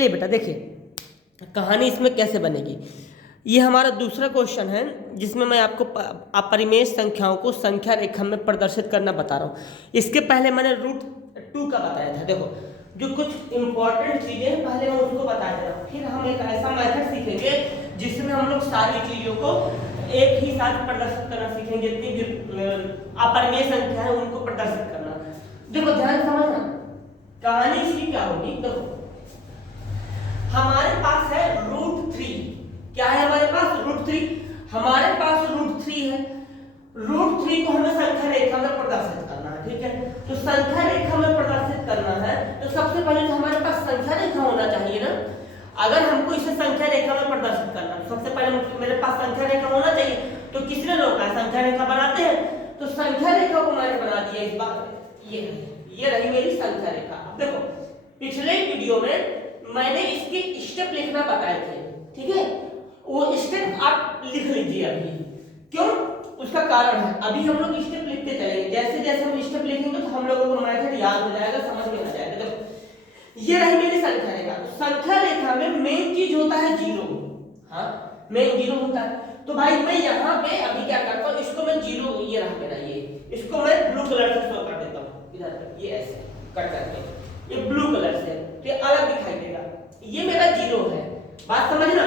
चलिए बेटा देखिए कहानी इसमें कैसे बनेगी। ये हमारा दूसरा क्वेश्चन है जिसमें मैं आपको अपरिमेय संख्याओं को संख्या रेखा में प्रदर्शित करना बता रहा हूँ। इसके पहले मैंने √2 का बताया था। देखो जो कुछ इंपॉर्टेंट चीजें हैं पहले मैं उसको बता दे रहा हूँ, फिर हम एक ऐसा मेथड सीखेंगे जिसमें हम लोग सारी चीजों को एक ही साथ प्रदर्शित करना सीखेंगे। जितनी भी अपरिमेय संख्या है उनको प्रदर्शित करना। देखो ध्यान समझना, कहानी इसकी क्या होगी। देखो हमारे पास है √3। क्या है हमारे पास? √3। हमारे पास √3 है। √3 को हमें संख्या रेखा में प्रदर्शित करना है, ठीक है। तो संख्या रेखा में प्रदर्शित करना है तो सबसे पहले तो हमारे पास संख्या रेखा होना चाहिए ना। अगर हमको इसे संख्या रेखा में प्रदर्शित करना है सबसे पहले मेरे पास संख्या रेखा होना चाहिए। तो किसने रोका है? संख्या रेखा बनाते हैं। तो संख्या रेखा को मैंने बना दिया इस बार। ये रही मेरी संख्या रेखा। अब देखो पिछले वीडियो में मैंने इसके स्टेप लिखना बताए थे, ठीक है। वो स्टेप आप लिख लीजिए अभी। क्यों? उसका कारण है, अभी हम लोग स्टेप लिखते चलेंगे। जैसे जैसे हम स्टेप लिखेंगे तो हम लोगों को मेथड याद हो जाएगा, समझ में आ जाएगा। देखो ये रही मेरी संख्या रेखा। तो संख्या रेखा में मेन चीज होता है 0। हाँ मेन 0 होता है। तो भाई मैं यहाँ पे अभी क्या करता हूँ, इसको मैं 0 ये रहा मेरा, इसको मैं ब्लू कलर से शो कर देता हूँ इधर, ये ऐसे कट करके, ये ब्लू कलर से, तो ये अलग दिखाई देगा। ये मेरा 0 है, बात समझना।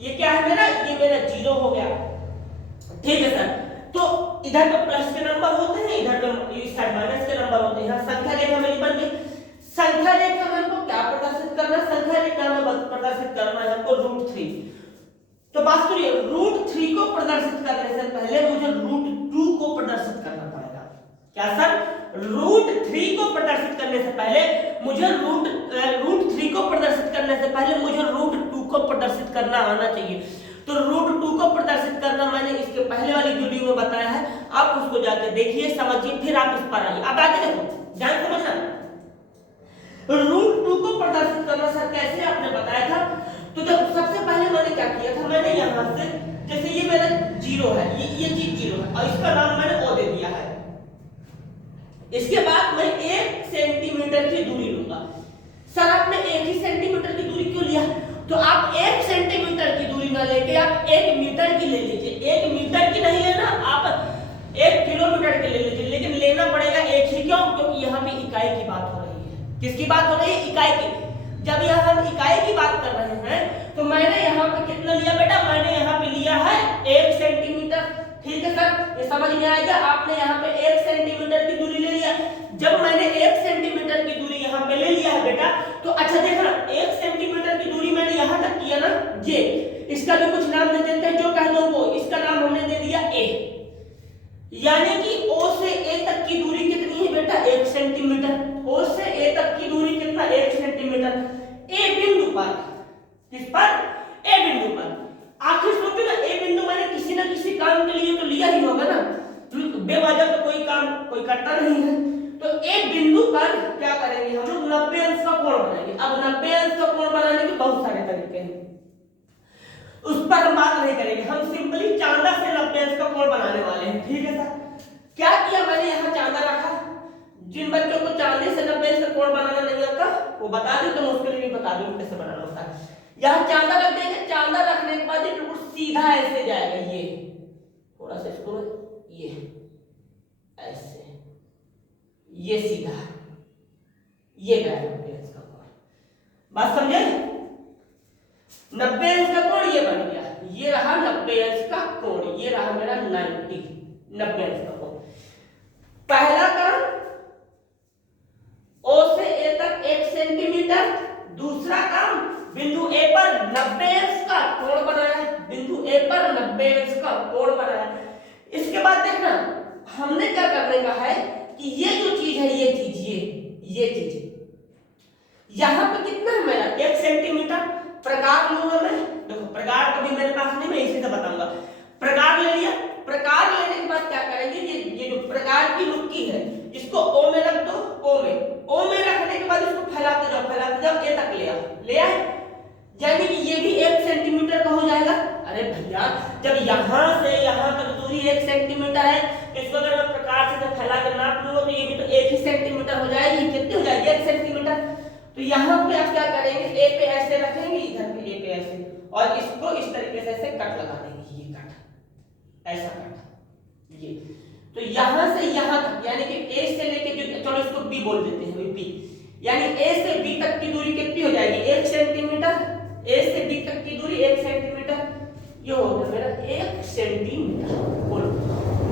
ये क्या है मेरा? ये मेरा 0 हो गया, ठीक है सर। तो इधर पे प्लस के नंबर होते हैं, इधर पे इस साइड माइनस के नंबर होते हैं। यहाँ संख्या रेखा मेरी बन गई। संख्या रेखा में हमको क्या प्रदर्शित करना है? संख्या रेखा में प्रदर्शित करना है हमको √3। तो बात सुनिए, √3 को प्रदर्शित करने से पहले मुझे √2 को प्रदर्शित करना पड़ेगा। क्या सर? √3 को प्रदर्शित करने से पहले मुझे √3 को प्रदर्शित करने से पहले मुझे √2 को प्रदर्शित करना आना चाहिए। तो √2 को प्रदर्शित करना मैंने इसके पहले वाली वीडियो में बताया है, आप उसको जाके देखिए, समझिए, फिर आप इस पर आइए। अब आगे देखो, ध्यान समझना। √2 को प्रदर्शित करना सर कैसे आपने बताया था। तो देखो सबसे पहले मैंने क्या किया था, मैंने यहां से जैसे ये मेरा 0 है, ये चीज 0 है और इसका नाम मैंने O दे दिया है। इसके बाद मैं 1 सेंटीमीटर की दूरी लूंगा। सर आपने 1 ही सेंटीमीटर की दूरी क्यों लिया? तो आप 1 सेंटीमीटर की दूरी ना लेके आप 1 मीटर की ले लीजिए। 1 मीटर की नहीं लेना, आप 1 किलोमीटर की ले लीजिए, लेकिन लेना पड़ेगा 1 ही। क्यों? क्योंकि यहाँ पे इकाई की बात हो रही है। किसकी बात हो रही है? इकाई की। जब यहाँ हम इकाई की बात कर रहे हैं तो मैंने यहाँ पे कितना लिया बेटा? मैंने यहाँ पे लिया है 1 सेंटीमीटर, ठीक है सर। ये समझ में आएगा? आपने यहाँ पे 1 सेंटीमीटर की दूरी ले लिया। जब मैंने 1 सेंटीमीटर की दूरी यहाँ पे ले लिया है बेटा, तो अच्छा देखना 1 सेंटीमीटर की दूरी मैंने यहाँ तक किया ना, ये इसका भी कुछ नाम दे देते हैं, जो कह दो वो। इसका नाम हमने दे दिया A। यानी कि O से A तक की दूरी कितनी है बेटा? 1 सेंटीमीटर। O से A तक की दूरी कितना? 1 सेंटीमीटर। A बिंदु पर, किस पर? A बिंदु पर। आखिर सोचो ना, A बिंदु मैंने किसी ना किसी काम के लिए तो लिया ही होगा ना। बेवजह तो कोई काम कोई करता नहीं है। तो A बिंदु पर क्या करेंगे हम लोग? 90 अंश का कोण बनाएंगे। अब 90 अंश का कोण बनाने के बहुत सारे तरीके हैं, उस पर हम बात नहीं करेंगे। हम सिंपली चांदा से 90 अंश का कोण बनाने वाले हैं, ठीक है सर। क्या किया मैंने? यहाँ चांदा रखा। जिन बच्चों को चांदे से 90 अंश का कोण बनाना नहीं आता वो बता दे, तो मैं उसके लिए बता दूं कैसे बनाना होता है। यहाँ चांदा रख देंगे। चांदा रखने के बाद ये बिल्कुल सीधा ऐसे जाएगा, ये थोड़ा सा इसको ये ऐसे, ये सीधा, ये गया 90 अंश का कोण। बात समझे? 90 अंश का कोण ये बन गया, ये रहा 90 अंश का कोण, ये रहा मेरा 90 अंश का कोण। पहला काम O से A तक 1 सेंटीमीटर। दूसरा काम बिंदु A पर 90 अंश का कोण बनाया। बिंदु A पर 90 अंश का कोण बनाया। इसके बाद देखना हमने क्या करने का है कि ये जो चीज है, ये चीज, ये चीज यहाँ पे कितना है मेरा? 1 सेंटीमीटर। प्रकार लूंगा मैं। देखो प्रकार कभी मेरे पास नहीं, मैं इसी से बताऊंगा। प्रकार ले लिया। प्रकार लेने के बाद क्या करेंगे, ये जो प्रकार की लुक्की है इसको O में रख दो। O में रखने के बाद इसको फैलाते जाओ A तक ले आए। यानी कि ये भी 1 सेंटीमीटर का हो जाएगा। अरे भैया जब यहाँ से यहाँ तक दूरी 1 सेंटीमीटर है, इसको अगर मैं प्रकार से फैला कर नाप लूंगा तो ये भी तो 1 ही सेंटीमीटर हो जाएगी। कितनी हो जाएगी? 1 सेंटीमीटर। तो यहाँ पे आप क्या करेंगे? A पे और इसको इस तरीके से ऐसे कट लगा देंगे, ये कट, ऐसा कट, ये। तो यहां से यहां तक यानी कि ए से लेके जो, चलो इसको बी बोल देते हैं, बी, यानी ए से बी तक की दूरी कितनी हो जाएगी, 1 सेंटीमीटर। ए से बी तक की दूरी 1 सेंटीमीटर, ये हो गया मेरा 1 सेंटीमीटर। बोलो,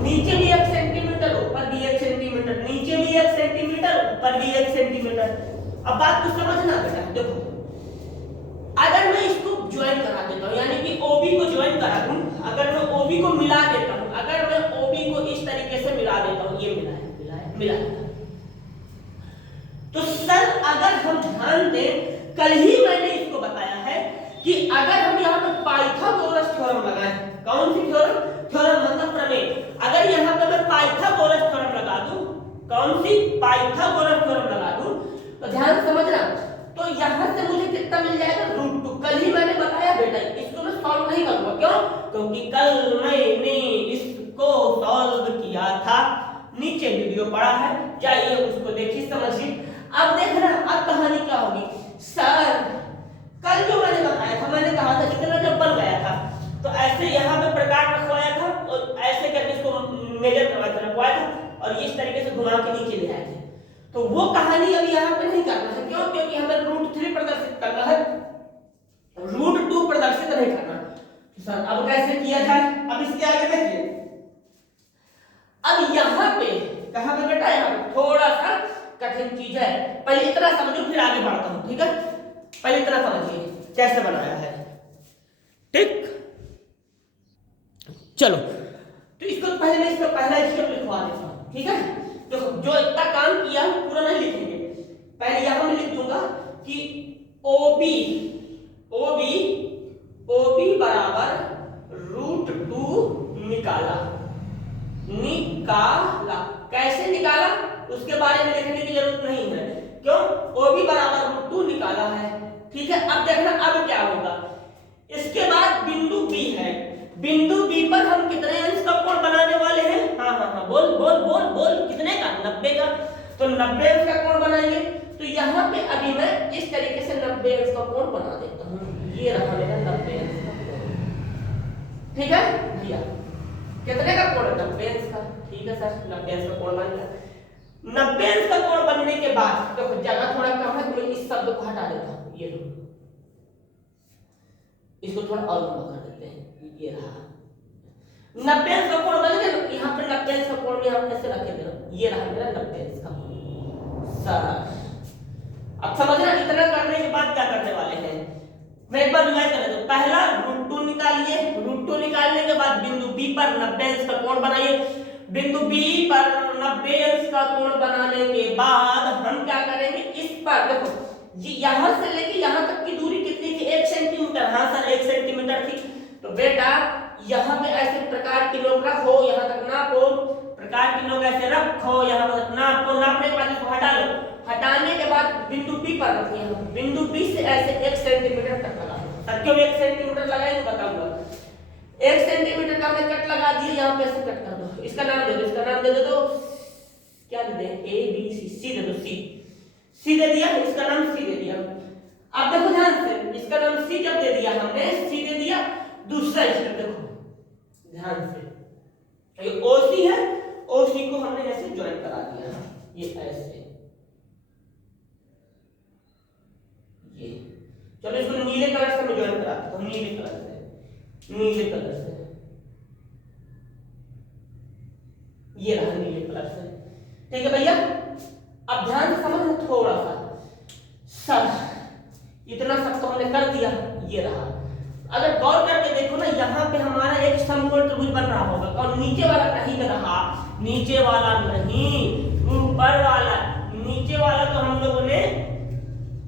नीचे भी 1 सेंटीमीटर, ऊपर भी 1 सेंटीमीटर, नीचे भी 1 सेंटीमीटर, ऊपर भी 1 सेंटीमीटर। अब बात को समझना बेटा, देखो अगर मैं इसको ज्वाइन करा देता हूं, यानी कि OB को ज्वाइन करा दूं, अगर मैं OB को मिला देता हूं, अगर मैं OB को इस तरीके से मिला देता हूं, ये मिला, तो सर अगर हम ध्यान दें, कल ही मैंने इसको बताया है कि अगर हम यहाँ पे पाइथागोरस थ्योरम लगाएं, कौन सी थ्योरम, मतलब प्रमेय, अगर यहाँ पे मैं पाइथागोरस थ्योरम लगा दूं, कौन सी, पाइथागोरस थ्योरम लगा दूं, तो ध्यान से समझना, तो यहां से मुझे कितना मिल जाएगा, √2। कल ही मैंने बताया बेटा, इसको मैं सॉल्व नहीं करूंगा, क्यों, क्योंकि कल मैंने इसको सॉल्व किया था, नीचे वीडियो पड़ा है, जाइए उसको देखिए, समझिए। अब देखना अब कहानी क्या होगी, सर कल जो मैंने बताया था, मैंने कहा था इतना जब बन गया था तो ऐसे यहाँ पे प्रकार रखवाया था और ऐसे करके इसको मेजर करवाया था और इस तरीके से घुमा के नीचे ले आए थे। तो वो कहानी अभी यहाँ पे नहीं करना है, क्यों, क्योंकि हमें √3 प्रदर्शित करना है, √2 प्रदर्शित नहीं करना। तो सर अब कैसे किया जाए, अब इसके आगे देखिए, अब यहाँ पे कहाँ पे बेटा, यहाँ पे थोड़ा सा कठिन चीज है, पहले इतना समझो फिर आगे बढ़ता हूं, ठीक है, पहले इतना समझिए कैसे बनाया है, ठीक, चलो। तो इसको पहले मैं इसका पहला स्टेप लिखवा देता हूं, ठीक है। तो जो इतना काम किया पूरा नहीं लिखेंगे, पहले यहां मैं लिख दूंगा कि OB बराबर √2 निकाला, कैसे निकाला उसके बारे में लिखने की जरूरत नहीं है, क्यों, OB बराबर √2 निकाला है, ठीक है। अब देखना अब क्या होगा, इसके बाद बिंदु B है, बिंदु B पर हम कितने अंश का कोण बनाने वाले हैं, हाँ बोल कितने का, 90 का, तो 90 अंश का कोण बनाएंगे। तो यहाँ पे अभी मैं इस तरीके से 90 अंश का कोण बना देता हूँ, ये रहा मेरा 90 अंश का कोण, ठीक है भैया, कितने का कोण, 90 अंश का, ठीक है सर, 90 अंश का कोण बन गया। 90 अंश का कोण बनने के बाद देखो जगह थोड़ा कम है तो मैं इस शब्द को हटा देता हूँ, ये लो, इसको थोड़ा और लंबा कर देते हैं, ये रहा 90 अंश का कोण बन गया। यहाँ पे 90 अंश का कोण भी हम ऐसे रखे थे, ये रहा मेरा 90 अंश का कोण सर। अब समझना, इतना करने के बाद क्या करने वाले हैं, मैं एक बार रिवाइज कर देता हूं, पहला √2 निकालिए, √2 निकालने के बाद बिंदु B पर 90 अंश का कोण बनाइए, बिंदु B पर 90 अंश का कोण बनाने के बाद हम क्या करेंगे, इस पर देखो यहां से लेके यहां तक की दूरी कितनी थी, 1 सेंटीमीटर, हाँ सर 1 सेंटीमीटर थी। तो बेटा यहाँ पे ऐसे प्रकार की नोक रखो, यहाँ तक नापो, प्रकार की नोक ऐसे रखो, यहाँ तक नापो, नापने के बाद इसको हटा लो, हटाने के बाद बिंदु B पर रखिए, बिंदु B से ऐसे 1 सेंटीमीटर तक लगा दो, सर क्यों 1 सेंटीमीटर लगाएंगे बताऊंगा। 1 सेंटीमीटर का मैं कट लगा दिए, यहाँ पे ऐसे कट कर दो, इसका नाम दे दो, इसका नाम दे दो, क्या दे दें, ABC दे दो, C दे दिया, इसका नाम C दे दिया। अब देखो ध्यान से, इसका नाम C जब दे दिया हमने, C दे दिया, दूसरा स्टेप देखो ध्यान से, ये OC है, OC को हमने ऐसे ज्वाइन करा दिया, ये ऐसे, ये चलो इसको नीले कलर से मैं ज्वाइन कराता हूं, नीले कलर से, ये रहा नीले कलर से, ठीक है भैया। अब ध्यान से समझना थोड़ा सा, सर इतना सब तो हमने कर दिया, ये रहा। अगर गौर करके देखो ना, यहाँ पे हमारा एक समकोण त्रिभुज बन रहा होगा, और नीचे वाला कहीं में रहा, नीचे वाला नहीं, ऊपर वाला, नीचे वाला तो हम लोगों ने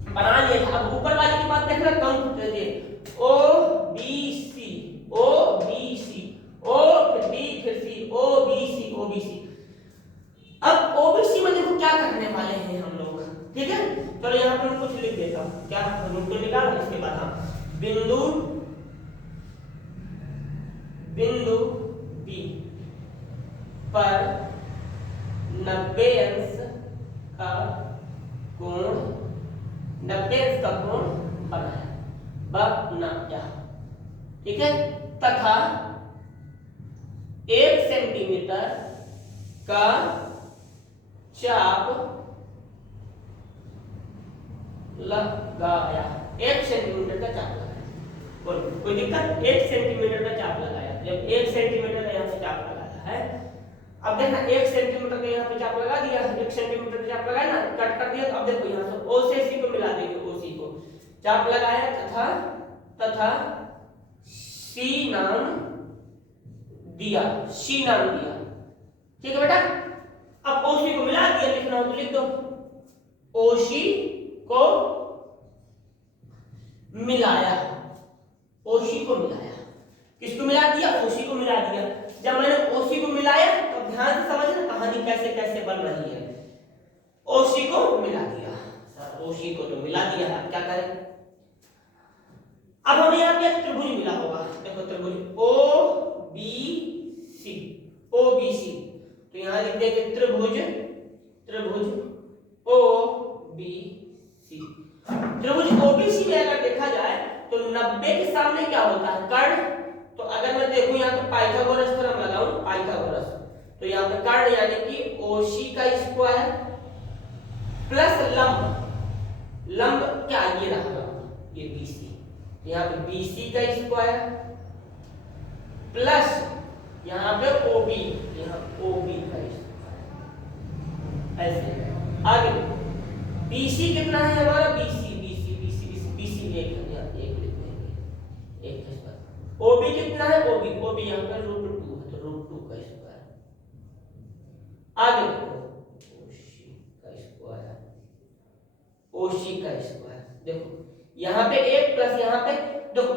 बना लिया था। अब ऊपर वाले की बात देखना, कौन OBC, O फिर B फिर C, OBC। अब OBC में देखो क्या करने वाले हैं हम लोग, ठीक है। चलो यहाँ पे मैं कुछ लिख देता हूँ, क्या √2 निकाल, इसके बाद हम बिंदु B पर 90 अंश का कोण बनाया, ठीक है, तथा 1 सेंटीमीटर का चाप लगाया। 1 सेंटीमीटर का चाप लगाया, बोलो कोई दिक्कत? 1 सेंटीमीटर का चाप लगाया। जब 1 सेंटीमीटर का यहाँ पे चाप लगाया है, अब देखना 1 सेंटीमीटर का यहाँ पे चाप लगा दिया, 1 सेंटीमीटर का चाप लगाया ना, कट कर दिया। तो अब देखो यहाँ से O से C को मिला देंगे, OC को चाप लगाया तथा C नाम दिया, C नाम दिया। ठीक है बेटा, अब OC को मिला दिया, लिखना हो तो लिख दो, OC को मिलाया, OC को मिलाया। किसको मिला दिया? OC को मिला दिया। जब मैंने OC को मिलाया तो ध्यान से समझना कहानी कैसे कैसे बन रही है। OC को मिला दिया, सर OC को तो मिला दिया, अब क्या करें? अब हमें यहाँ पे त्रिभुज मिला होगा, देखो त्रिभुज OBC, OBC, तो यहाँ लिख देंगे त्रिभुज OBC। त्रिभुज OBC में अगर देखा जाए तो 90 के सामने क्या होता है? कर्ण। तो अगर मैं देखूं यहाँ पे पाइथागोरस थ्योरम लगाऊं, पाइथागोरस, तो यहाँ पे कर्ण यानी कि OC का स्क्वायर प्लस लंब क्या ये रहा लंब, ये BC, यहाँ पे BC का स्क्वायर प्लस यहाँ पे OB, यहाँ OB का स्क्वायर, ऐसे आगे BC कितना है हमारा? BC एक लिख देंगे, एक है। OB कितना है? OB यहाँ पे √2 है, तो √2 का स्क्वायर। आगे देखो OC का स्क्वायर, देखो यहाँ पे 1 प्लस यहाँ पे देखो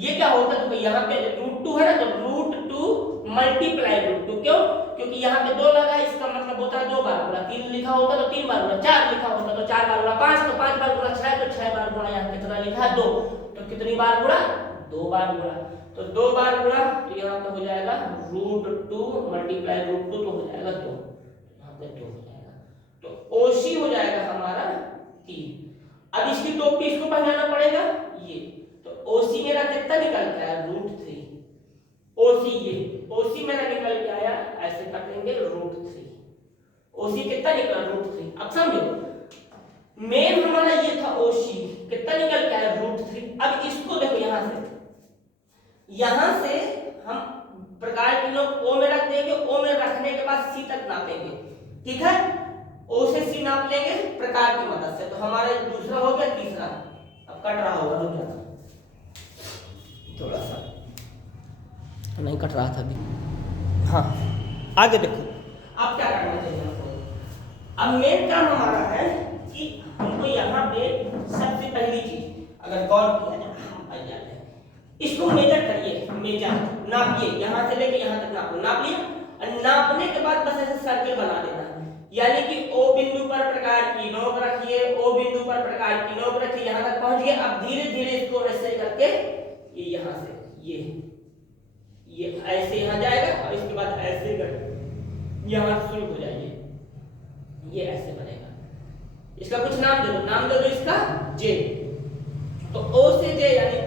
ये क्या होता है? देखो यहाँ पे √2 है ना, तो √2 मल्टीप्लाई √2, क्यों? क्योंकि यहाँ पे 2 लगा है, इसका मतलब होता है 2 बार गुणा। 3 लिखा होता तो 3 बार गुणा, 4 लिखा होता तो 4 बार गुणा, 5 तो 5 बार गुणा, 6 तो 6 बार गुणा। यहाँ कितना लिखा है? 2, तो कितनी बार गुणा? 2 बार गुणा। तो 2 बार गुणा, तो यहाँ पे हो जाएगा √2 मल्टीप्लाई √2, तो हो जाएगा 2, यहाँ पे 2 हो जाएगा। तो OC हो जाएगा हमारा 3। अब इसकी टोपी इसको पहनाना पड़ेगा, ये तो OC मेरा कितना निकल के आया? √3। OC ये OC मेरा निकल के आया, ऐसे कर देंगे √3। OC कितना निकला? √3। अब समझो मेन हमारा ये था OC कितना निकल के आया? √3। अब इसको देखो यहां से हम प्रकार की लोग O में रख देंगे, O में रखने के बाद C तक नापेंगे, ठीक है? O से C नाप लेंगे प्रकार की मदद से, तो हमारा दूसरा हो गया, तीसरा अब कट रहा होगा, रुक जाना थोड़ा सा, नहीं कट रहा था अभी। हाँ आगे देखो, अब क्या करना चाहिए हमको? अब मेन काम हमारा है कि हमको यहाँ पे सबसे पहली चीज अगर गौर किया जाए, हम पाई जाते हैं, इसको मेजर करिए, मेजर नापिए, यहाँ से लेके यहाँ तक नापो, नाप लिया, और नापने के बाद बस ऐसे सर्कल बना देना है, यानी कि O बिंदु पर प्रकार की नोक रखिए, O बिंदु पर प्रकार की नोक रखिए, यहाँ तक पहुंच गए। अब धीरे धीरे इसको ऐसे करके ये यहाँ से ये ऐसे यहाँ जाएगा, और इसके बाद ऐसे कर यहाँ शुरू हो जाएगी, ये ऐसे बनेगा। इसका कुछ नाम दे दो, नाम दे दो इसका J। तो O से J यानी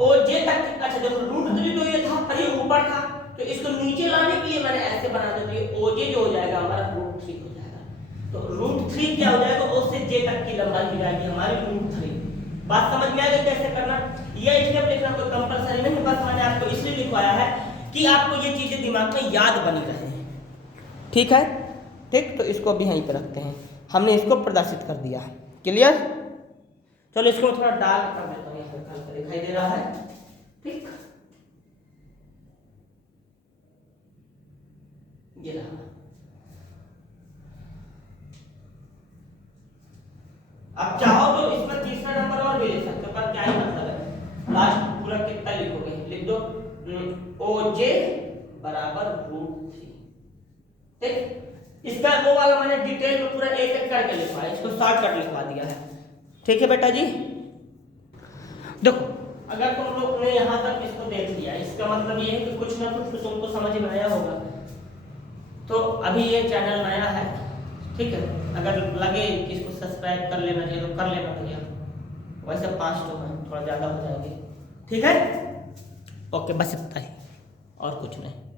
OJ तक। अच्छा देखो √3 तो ये था, पर ये ऊपर था, तो इसको नीचे लाने के लिए मैंने ऐसे बना दिया, तो ये OJ जो हो जाएगा हमारा √3 हो जाएगा। तो √3 क्या हो जाएगा? O से J तक की लंबाई हो जाएगी हमारी √3। बात समझ में आ गई कैसे करना? ये स्टेप लिखना कोई कंपलसरी नहीं, बस मैंने आपको इसलिए लिखवाया है कि आपको ये चीजें दिमाग में याद बनी रहे, ठीक है? ठीक, तो इसको भी यहीं पर रखते हैं, हमने इसको प्रदर्शित कर दिया, क्लियर? चलो इसको थोड़ा डार्क कर देता हूँ, हल्का दिखाई दे रहा है, ठीक? ये रहा। अब चाहो तो इसमें तीसरा नंबर और भी ले सकते हो, पर क्या ही मतलब है, लास्ट पूरा कितना लिखोगे? लिख दो OJ बराबर √3, ठीक? इसका वो वाला मैंने डिटेल में पूरा एक एक करके लिखवाया, इसको शॉर्टकट लिखवा दिया है, ठीक है बेटा जी? देखो अगर तुम लोग ने यहाँ तक इसको देख लिया, इसका मतलब ये है कि कुछ ना कुछ तो तुमको समझ में आया होगा। तो अभी ये चैनल नया है, ठीक है? अगर लगे कि इसको सब्सक्राइब कर लेना चाहिए तो कर लेना भैया, वैसे 5 तो हैं, थोड़ा ज़्यादा हो जाएंगे। ठीक है, ओके, बस इतना ही और कुछ नहीं।